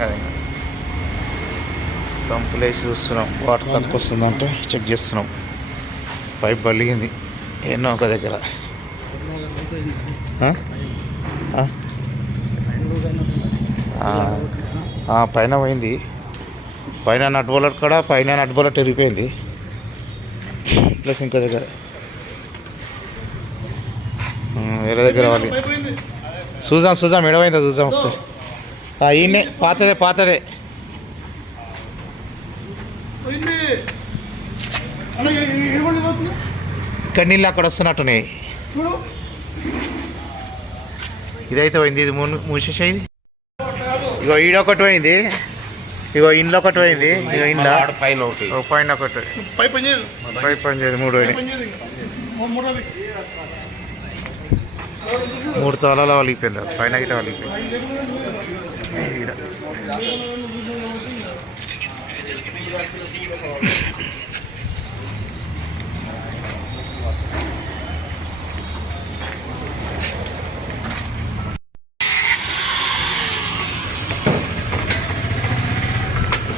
కదా. సంపులు వేసి చూస్తున్నాం, వాటర్ తక్కువ వస్తుందంటే చెక్ చేస్తున్నాం. పైప్ బలిగింది ఎన్నో ఒక దగ్గర. పైన పోయింది, పైన నట్ బోలర్ కూడా, పైన నట్ బోలర్ ఎరిగిపోయింది. ప్లస్ ఇంకో దగ్గర వేరే దగ్గర వాళ్ళు చూద్దాం ఎడమైందో చూద్దాం ఒకసారి. ఈయనే పాతదే ఇక్కడ నీళ్ళు అక్కడ వస్తున్నట్టున్నాయి. ఇదైతే పోయింది, ఇది మూసేసేది. ఇగో ఈడొకటి పోయింది, ఇగో ఇంట్లో ఒకటి పోయింది, ఇగో ఇంట్లో పైన ఒకటి పైప్ పనిచేది. 3 తోలాల వలిగిపోయింది, పైన గిట్ట వలిగిపోయింది.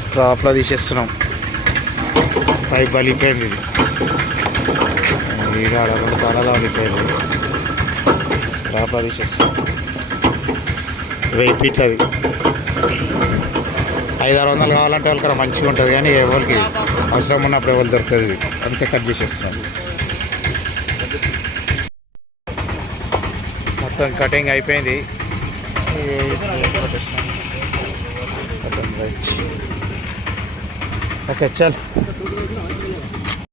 స్క్రాప్లో తీసేస్తున్నాం, పైప్ వలిగిపోయింది. ఇది తలలో వలిగిపోయింది, స్క్రాప్లో తీసేస్తున్నాం. 1000 ఫీట్లు అది. 500-600 కావాలంటే వాళ్ళకి మంచిగా ఉంటుంది, కానీ ఎవరికి అవసరం ఉన్నప్పుడు ఎవరు దొరకదు, అందుకే కట్ చేసేస్తున్నాం. మొత్తం కటింగ్ అయిపోయింది. ఓకే చల్.